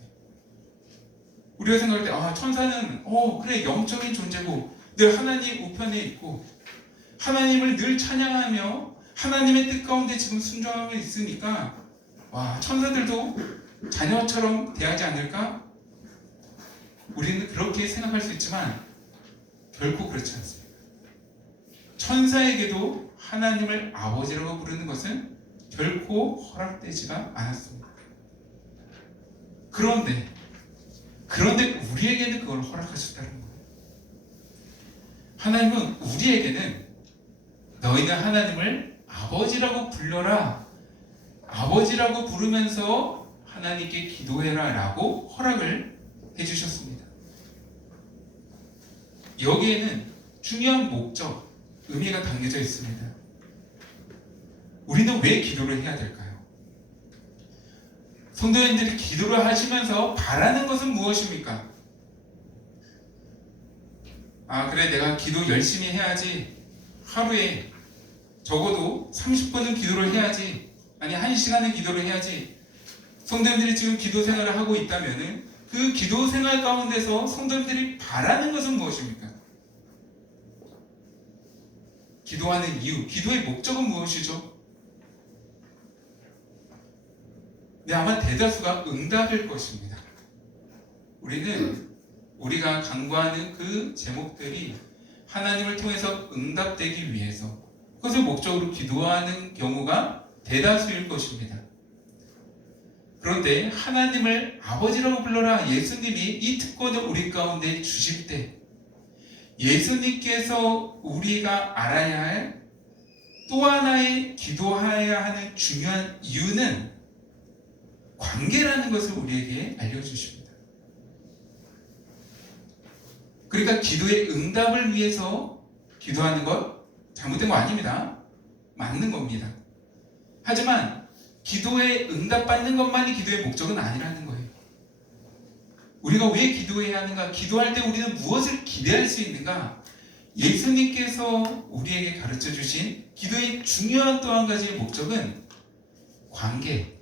우리가 생각할 때 천사는 그래, 영적인 존재고 늘 하나님 우편에 있고 하나님을 늘 찬양하며 하나님의 뜻 가운데 지금 순종하고 있으니까 천사들도 자녀처럼 대하지 않을까? 우리는 그렇게 생각할 수 있지만 결코 그렇지 않습니다. 천사에게도 하나님을 아버지라고 부르는 것은 결코 허락되지가 않았습니다. 그런데 우리에게는 그걸 허락하셨다는 거예요. 하나님은 우리에게는 너희는 하나님을 아버지라고 불러라, 아버지라고 부르면서 하나님께 기도해라 라고 허락을 해주셨습니다. 여기에는 중요한 목적, 의미가 담겨져 있습니다. 우리는 왜 기도를 해야 될까요? 성도님들이 기도를 하시면서 바라는 것은 무엇입니까? 그래, 내가 기도 열심히 해야지, 하루에 적어도 30분은 기도를 해야지, 아니 1시간은 기도를 해야지. 성도님들이 지금 기도 생활을 하고 있다면 그 기도 생활 가운데서 성도님들이 바라는 것은 무엇입니까? 기도하는 이유, 기도의 목적은 무엇이죠? 아마 대다수가 응답일 것입니다. 우리가 간구하는 그 제목들이 하나님을 통해서 응답되기 위해서 그것을 목적으로 기도하는 경우가 대다수일 것입니다. 그런데 하나님을 아버지라고 불러라, 예수님이 이 특권을 우리 가운데 주실 때 예수님께서 우리가 알아야 할 또 하나의 기도해야 하는 중요한 이유는 관계라는 것을 우리에게 알려주십니다. 그러니까 기도의 응답을 위해서 기도하는 것 잘못된 거 아닙니다. 맞는 겁니다. 하지만 기도에 응답받는 것만이 기도의 목적은 아니라는 거예요. 우리가 왜 기도해야 하는가? 기도할 때 우리는 무엇을 기대할 수 있는가? 예수님께서 우리에게 가르쳐 주신 기도의 중요한 또 한 가지의 목적은 관계,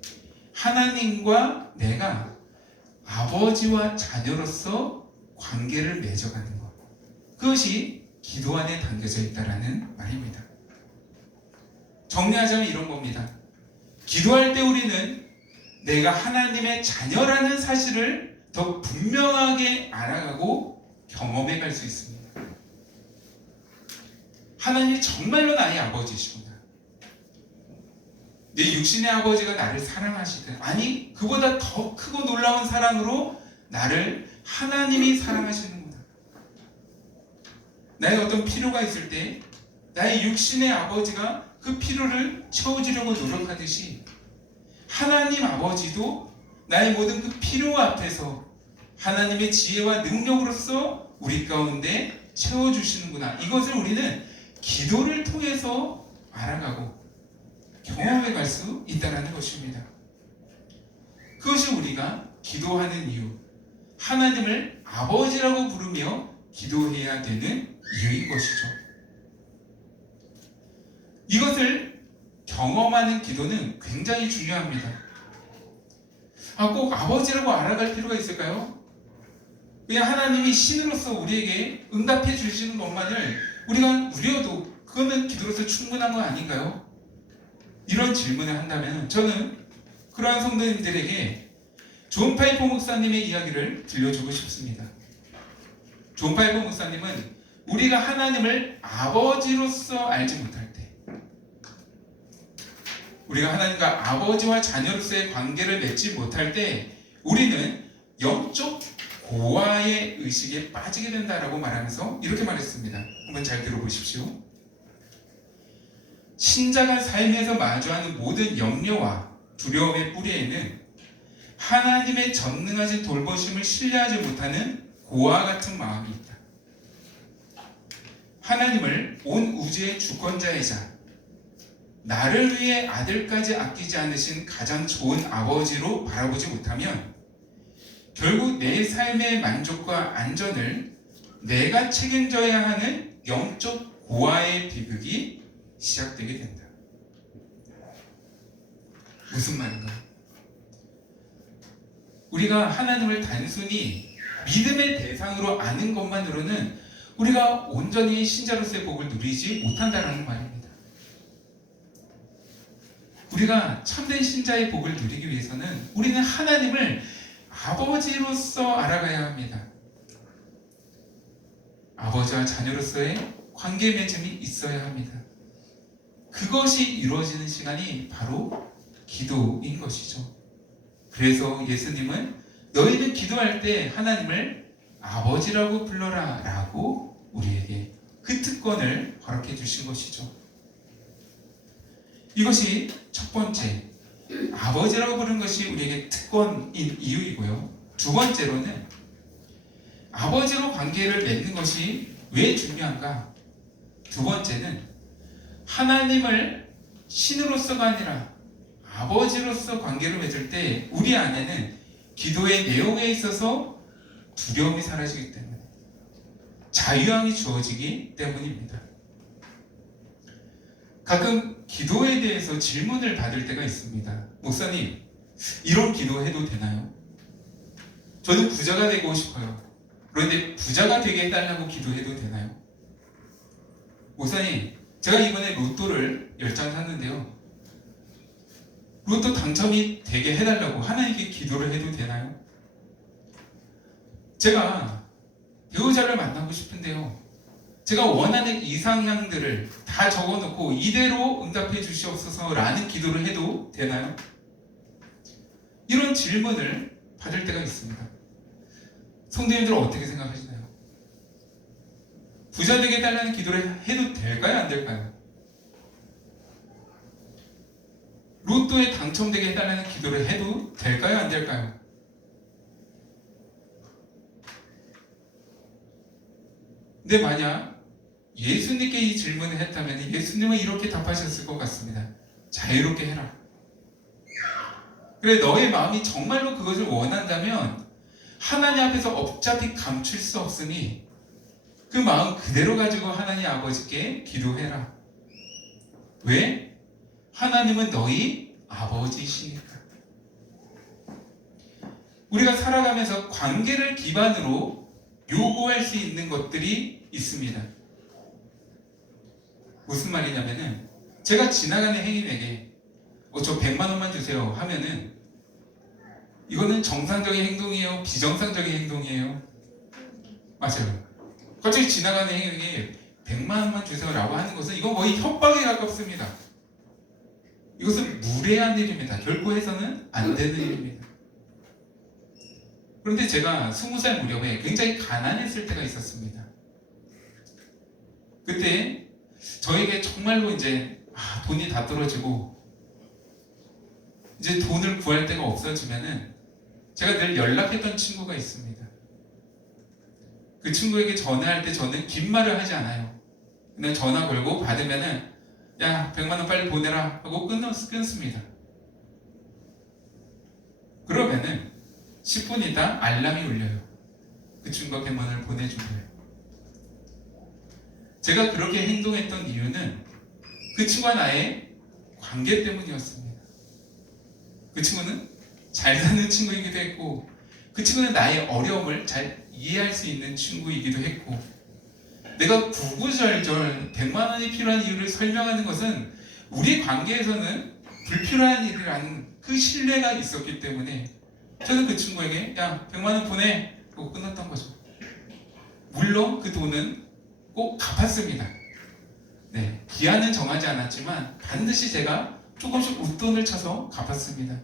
하나님과 내가 아버지와 자녀로서 관계를 맺어가는 것, 그것이 기도 안에 담겨져 있다는 말입니다. 정리하자면 이런 겁니다. 기도할 때 우리는 내가 하나님의 자녀라는 사실을 더 분명하게 알아가고 경험해 갈 수 있습니다. 하나님이 정말로 나의 아버지이십니다. 내 육신의 아버지가 나를 사랑하시든, 아니 그보다 더 크고 놀라운 사랑으로 나를 하나님이 사랑하시는구나. 나의 어떤 필요가 있을 때 나의 육신의 아버지가 그 필요를 채워주려고 노력하듯이 하나님 아버지도 나의 모든 그 필요 앞에서 하나님의 지혜와 능력으로서 우리 가운데 채워주시는구나. 이것을 우리는 기도를 통해서 알아가고 경험해 갈 수 있다는 것입니다. 그것이 우리가 기도하는 이유, 하나님을 아버지라고 부르며 기도해야 되는 이유인 것이죠. 이것을 경험하는 기도는 굉장히 중요합니다. 꼭 아버지라고 알아갈 필요가 있을까요? 그냥 하나님이 신으로서 우리에게 응답해 주시는 것만을 우리가 누려도 그거는 기도로서 충분한 거 아닌가요? 이런 질문을 한다면 저는 그러한 성도님들에게 존 파이퍼 목사님의 이야기를 들려주고 싶습니다. 존 파이퍼 목사님은 우리가 하나님을 아버지로서 알지 못할 때, 우리가 하나님과 아버지와 자녀로서의 관계를 맺지 못할 때 우리는 영적 고아의 의식에 빠지게 된다라고 말하면서 이렇게 말했습니다. 한번 잘 들어보십시오. 신자가 삶에서 마주하는 모든 염려와 두려움의 뿌리에는 하나님의 전능하신 돌보심을 신뢰하지 못하는 고와 같은 마음이 있다. 하나님을 온 우주의 주권자이자 나를 위해 아들까지 아끼지 않으신 가장 좋은 아버지로 바라보지 못하면 결국 내 삶의 만족과 안전을 내가 책임져야 하는 영적 고아의 비극이 시작되게 된다. 무슨 말인가? 우리가 하나님을 단순히 믿음의 대상으로 아는 것만으로는 우리가 온전히 신자로서의 복을 누리지 못한다는 말입니다. 우리가 참된 신자의 복을 누리기 위해서는 우리는 하나님을 아버지로서 알아가야 합니다. 아버지와 자녀로서의 관계 맺음이 있어야 합니다. 그것이 이루어지는 시간이 바로 기도인 것이죠. 그래서 예수님은 너희는 기도할 때 하나님을 아버지라고 불러라 라고 우리에게 그 특권을 허락해 주신 것이죠. 이것이 첫 번째, 아버지라고 부르는 것이 우리에게 특권인 이유이고요. 두 번째로는 아버지로 관계를 맺는 것이 왜 중요한가? 두 번째는 하나님을 신으로서가 아니라 아버지로서 관계를 맺을 때 우리 안에는 기도의 내용에 있어서 두려움이 사라지기 때문에 자유함이 주어지기 때문입니다. 가끔 기도에 대해서 질문을 받을 때가 있습니다. 목사님, 이런 기도해도 되나요? 저는 부자가 되고 싶어요. 그런데 부자가 되게 해달라고 기도해도 되나요? 목사님, 제가 이번에 로또를 10장 샀는데요. 로또 당첨이 되게 해달라고 하나님께 기도를 해도 되나요? 제가 배우자를 만나고 싶은데요. 제가 원하는 이상향들을 다 적어놓고 이대로 응답해 주시옵소서 라는 기도를 해도 되나요? 이런 질문을 받을 때가 있습니다. 성도님들 어떻게 생각하시나요? 부자 되게 해달라는 기도를 해도 될까요? 안 될까요? 로또에 당첨되게 해달라는 기도를 해도 될까요? 안 될까요? 근데 만약 예수님께 이 질문을 했다면 예수님은 이렇게 답하셨을 것 같습니다. 자유롭게 해라. 그래, 너의 마음이 정말로 그것을 원한다면 하나님 앞에서 어차피 감출 수 없으니 그 마음 그대로 가지고 하나님 아버지께 기도해라. 왜? 하나님은 너희 아버지시니까. 우리가 살아가면서 관계를 기반으로 요구할 수 있는 것들이 있습니다. 무슨 말이냐면은 제가 지나가는 행인에게 저 100만 원만 주세요 하면은 이거는 정상적인 행동이에요? 비정상적인 행동이에요? 맞아요. 갑자기 지나가는 행인에게 100만 원만 주세요 라고 하는 것은 이건 거의 협박에 가깝습니다. 이것은 무례한 일입니다. 결코 해서는 안 되는 일입니다. 그런데 제가 20살 무렵에 굉장히 가난했을 때가 있었습니다. 그때 저에게 정말로 이제 돈이 다 떨어지고 이제 돈을 구할 데가 없어지면은 제가 늘 연락했던 친구가 있습니다. 그 친구에게 전화할 때 저는 긴 말을 하지 않아요. 그냥 전화 걸고 받으면은 야 100만 원 빨리 보내라 하고 끊습니다. 그러면은 10분 있다 알람이 울려요. 그 친구가 100만 원을 보내준 거예요. 제가 그렇게 행동했던 이유는 그 친구와 나의 관계 때문이었습니다. 그 친구는 잘 사는 친구이기도 했고 그 친구는 나의 어려움을 잘 이해할 수 있는 친구이기도 했고 내가 구구절절 100만 원이 필요한 이유를 설명하는 것은 우리 관계에서는 불필요한 일이라는 그 신뢰가 있었기 때문에 저는 그 친구에게 야 100만 원 보내 하고 끝났던 거죠. 물론 그 돈은 꼭 갚았습니다. 네, 기한은 정하지 않았지만 반드시 제가 조금씩 웃돈을 쳐서 갚았습니다.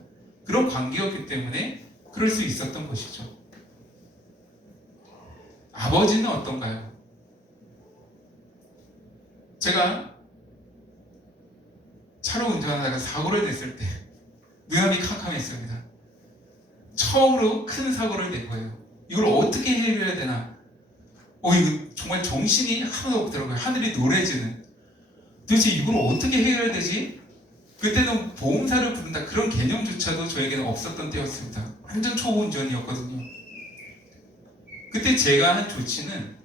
그런 관계였기 때문에 그럴 수 있었던 것이죠. 아버지는 어떤가요? 제가 차로 운전하다가 사고를 냈을 때 눈앞이 캄캄했습니다. 처음으로 큰 사고를 낸 거예요. 이걸 어떻게 해결해야 되나? 이거 정말 정신이 하나도 없더라고요. 하늘이 노래지는. 도대체 이걸 어떻게 해결해야 되지? 그때는 보험사를 부른다 그런 개념조차도 저에게는 없었던 때였습니다. 완전 초보 운전이었거든요. 그때 제가 한 조치는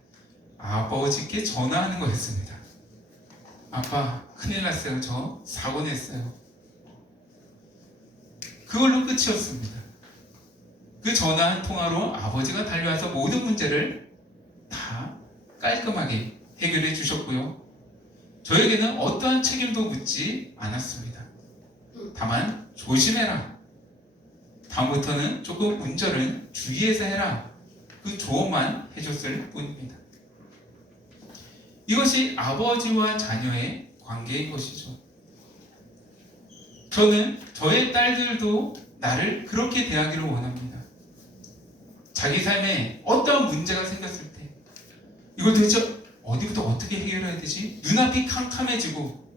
아버지께 전화하는 거였습니다. 아빠, 큰일 났어요. 저 사고 냈어요. 그걸로 끝이었습니다. 그 전화 한 통화로 아버지가 달려와서 모든 문제를 다 깔끔하게 해결해 주셨고요. 저에게는 어떠한 책임도 묻지 않았습니다. 다만 조심해라. 다음부터는 조금 운전을 주의해서 해라. 그 조언만 해줬을 뿐입니다. 이것이 아버지와 자녀의 관계인 것이죠. 저는 저의 딸들도 나를 그렇게 대하기를 원합니다. 자기 삶에 어떠한 문제가 생겼을 때 이걸 도대체 어디부터 어떻게 해결해야 되지? 눈앞이 캄캄해지고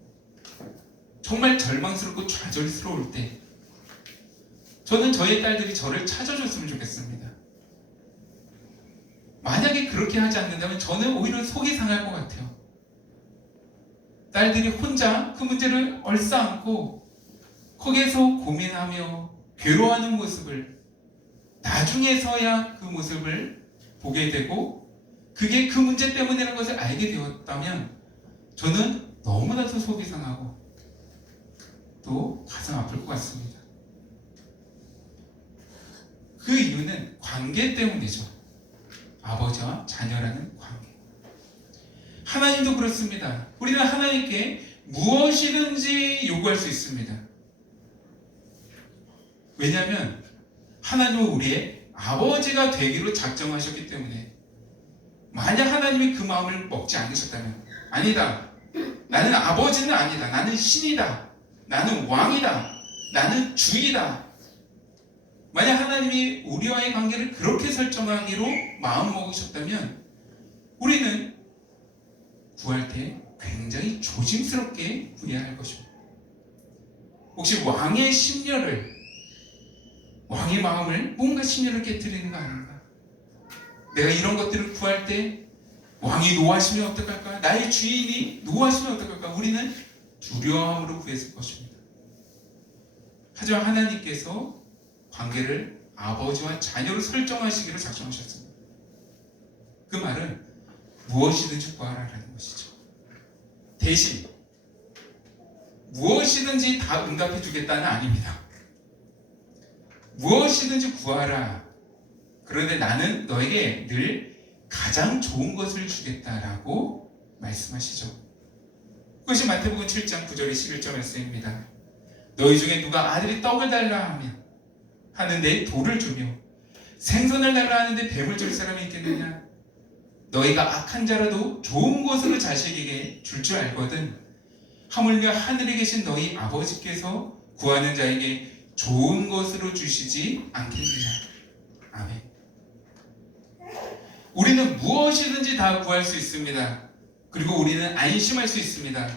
정말 절망스럽고 좌절스러울 때 저는 저의 딸들이 저를 찾아줬으면 좋겠습니다. 만약에 그렇게 하지 않는다면 저는 오히려 속이 상할 것 같아요. 딸들이 혼자 그 문제를 얼싸안고 거기에서 고민하며 괴로워하는 모습을 나중에서야 그 모습을 보게 되고 그게 그 문제 때문이라는 것을 알게 되었다면 저는 너무나도 속이 상하고 또 가슴 아플 것 같습니다. 그 이유는 관계 때문이죠. 아버지와 자녀라는 관계. 하나님도 그렇습니다. 우리는 하나님께 무엇이든지 요구할 수 있습니다. 왜냐하면 하나님은 우리의 아버지가 되기로 작정하셨기 때문에 만약 하나님이 그 마음을 먹지 않으셨다면 아니다. 나는 아버지는 아니다. 나는 신이다. 나는 왕이다. 나는 주이다. 만약 하나님이 우리와의 관계를 그렇게 설정하기로 마음먹으셨다면 우리는 구할 때 굉장히 조심스럽게 구해야 할 것입니다. 혹시 왕의 심려를 왕의 마음을 뭔가 심려를 깨뜨리는 거 아닌가? 내가 이런 것들을 구할 때 왕이 노하시면 어떡할까? 나의 주인이 노하시면 어떡할까? 우리는 두려움으로 구했을 것입니다. 하지만 하나님께서 관계를 아버지와 자녀로 설정하시기로 작정하셨습니다. 그 말은 무엇이든지 구하라라는 것이죠. 대신 무엇이든지 다 응답해 주겠다는 아닙니다. 무엇이든지 구하라. 그런데 나는 너에게 늘 가장 좋은 것을 주겠다라고 말씀하시죠. 그것이 마태복음 7장 9절의 11절 말씀입니다. 너희 중에 누가 아들이 떡을 달라 하는데 돌을 주며 생선을 달라 하는데 뱀을 줄 사람이 있겠느냐? 너희가 악한 자라도 좋은 것으로 자식에게 줄 줄 알거든 하물며 하늘에 계신 너희 아버지께서 구하는 자에게 좋은 것으로 주시지 않겠느냐? 아멘. 우리는 무엇이든지 다 구할 수 있습니다. 그리고 우리는 안심할 수 있습니다.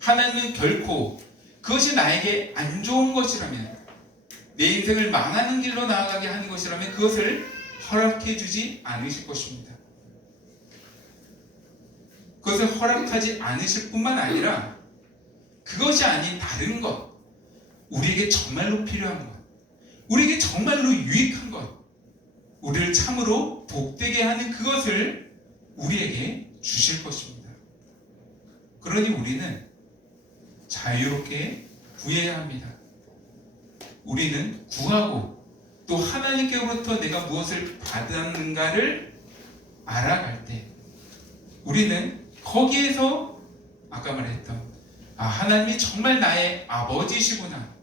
하나님은 결코 그것이 나에게 안 좋은 것이라면, 내 인생을 망하는 길로 나아가게 하는 것이라면 그것을 허락해 주지 않으실 것입니다. 그것을 허락하지 않으실 뿐만 아니라 그것이 아닌 다른 것, 우리에게 정말로 필요한 것, 우리에게 정말로 유익한 것, 우리를 참으로 복되게 하는 그것을 우리에게 주실 것입니다. 그러니 우리는 자유롭게 구해야 합니다. 우리는 구하고 또 하나님께로부터 내가 무엇을 받았는가를 알아갈 때 우리는 거기에서 아까 말했던 하나님이 정말 나의 아버지시구나,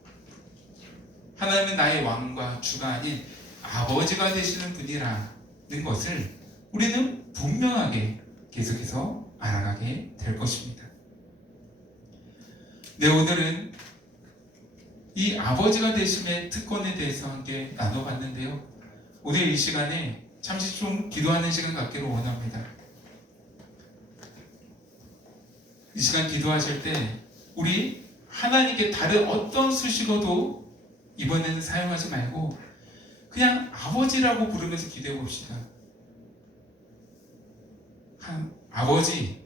하나님은 나의 왕과 주가 아닌 아버지가 되시는 분이라는 것을 우리는 분명하게 계속해서 알아가게 될 것입니다. 네, 오늘은 이 아버지가 되심의 특권에 대해서 함께 나눠봤는데요. 오늘 이 시간에 잠시 좀 기도하는 시간 갖기를 원합니다. 이 시간 기도하실 때 우리 하나님께 다른 어떤 수식어도 이번에는 사용하지 말고 그냥 아버지라고 부르면서 기도해 봅시다. 아버지,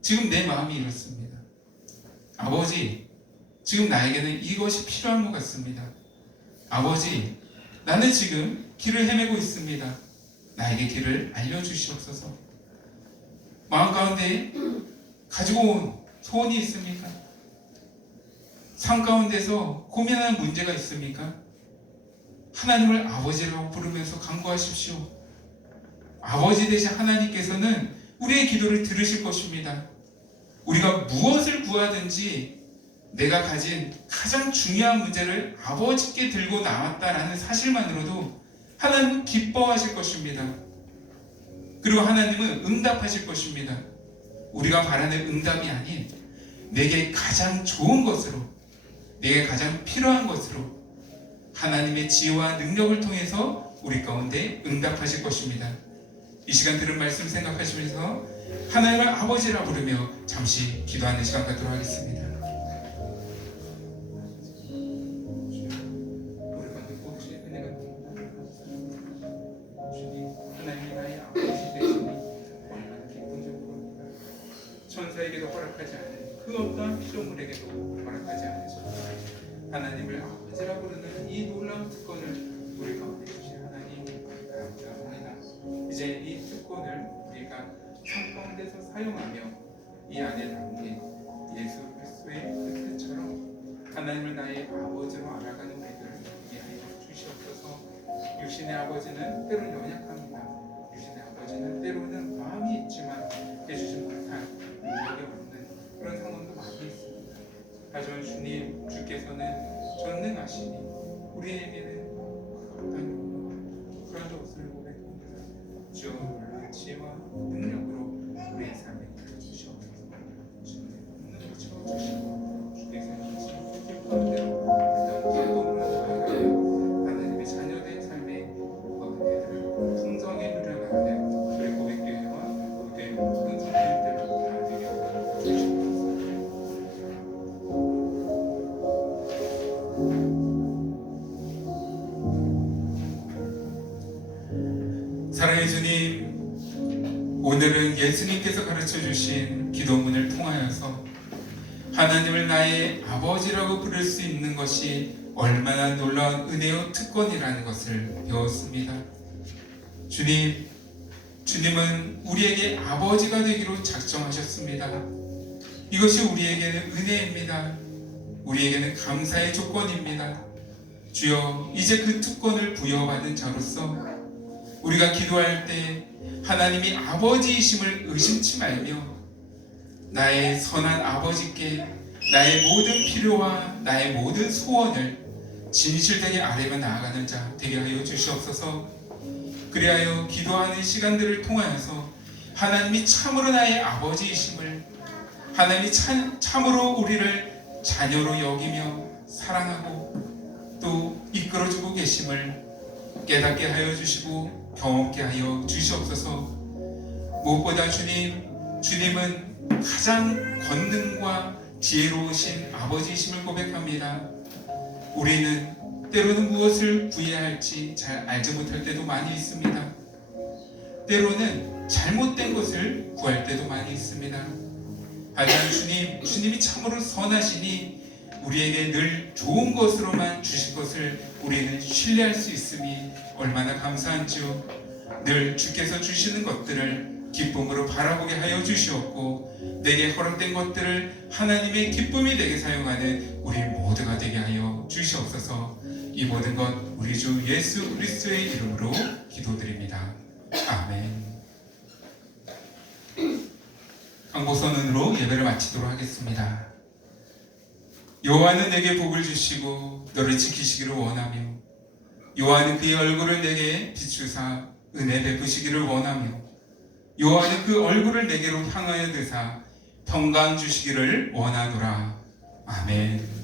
지금 내 마음이 이렇습니다. 아버지, 지금 나에게는 이것이 필요한 것 같습니다. 아버지, 나는 지금 길을 헤매고 있습니다. 나에게 길을 알려주시옵소서. 마음 가운데 가지고 온 소원이 있습니까? 삶 가운데서 고민하는 문제가 있습니까? 하나님을 아버지라고 부르면서 간구하십시오. 아버지 되신 하나님께서는 우리의 기도를 들으실 것입니다. 우리가 무엇을 구하든지 내가 가진 가장 중요한 문제를 아버지께 들고 나왔다라는 사실만으로도 하나님은 기뻐하실 것입니다. 그리고 하나님은 응답하실 것입니다. 우리가 바라는 응답이 아닌 내게 가장 좋은 것으로, 내게 가장 필요한 것으로 하나님의 지혜와 능력을 통해서 우리 가운데 응답하실 것입니다. 이 시간 들은 말씀 생각하시면서 하나님을 아버지라 부르며 잠시 기도하는 시간 갖도록 하겠습니다. 하나님이 나의 아버지 되시니 얼마나 기쁜지 모릅니다. 천사에게도 허락하지 않은 그 어떠한 피조물에게도 허락하지 않으셔서 하나님을 아버지라 부르는 이 놀라운 특권을 우리 가운데 주신 하나님 감사합니다. 이제 이 특권을 우리가 삶 가운데서 사용하며 이 안에 담긴 예수 그리스도의 그 뜻처럼 하나님을 나의 아버지로 알아가는 우리들을 이해하여 주시옵소서. 육신의 아버지는 때로는 연약합니다. 육신의 아버지는 때로는 마음이 있지만 해주신 못할 능력이 없는 그런 상황도 많이 있습니다. 하지만 주님, 주께서는 전능하시니 우리에게는 어떤 것을 고백합니다. 주여 놀라운 지혜와 능력으로 우리의 삶에 주시옵소서. 주님의 능력을 채워주시고 주께서 주신 길 가운데로 어떤 기쁨으로 나아가며 하나님의 자녀된 삶의 풍성히 누려나가는 우리 고백교회와 고백교회 모든 성도님들로 다 되게 주시옵소서. 사랑의 주님, 오늘은 예수님께서 가르쳐 주신 기도문을 통하여서 하나님을 나의 아버지라고 부를 수 있는 것이 얼마나 놀라운 은혜요 특권이라는 것을 배웠습니다. 주님은 우리에게 아버지가 되기로 작정하셨습니다. 이것이 우리에게는 은혜입니다. 우리에게는 감사의 조건입니다. 주여, 이제 그 특권을 부여받은 자로서 우리가 기도할 때 하나님이 아버지이심을 의심치 말며 나의 선한 아버지께 나의 모든 필요와 나의 모든 소원을 진실되게 아뢰며 나아가는 자 되게 하여 주시옵소서. 그리하여 기도하는 시간들을 통하여서 하나님이 참으로 나의 아버지이심을, 하나님이 참으로 우리를 자녀로 여기며 사랑하고 또 이끌어주고 계심을 깨닫게 하여 주시고 경험케 하여 주시옵소서. 무엇보다 주님은 가장 권능과 지혜로우신 아버지이심을 고백합니다. 우리는 때로는 무엇을 구해야 할지 잘 알지 못할 때도 많이 있습니다. 때로는 잘못된 것을 구할 때도 많이 있습니다. 하지만 주님이 참으로 선하시니 우리에게 늘 좋은 것으로만 주실 것을 우리는 신뢰할 수 있음이 얼마나 감사한지요. 늘 주께서 주시는 것들을 기쁨으로 바라보게 하여 주시옵고 내게 허락된 것들을 하나님의 기쁨이 되게 사용하는 우리 모두가 되게 하여 주시옵소서. 이 모든 것 우리 주 예수 그리스도의 이름으로 기도드립니다. 아멘. 강복선언으로 예배를 마치도록 하겠습니다. 여호와는 내게 복을 주시고 너를 지키시기를 원하며 여호와는 그의 얼굴을 내게 비추사 은혜 베푸시기를 원하며 여호와는 그 얼굴을 내게로 향하여 드사 평강 주시기를 원하노라. 아멘.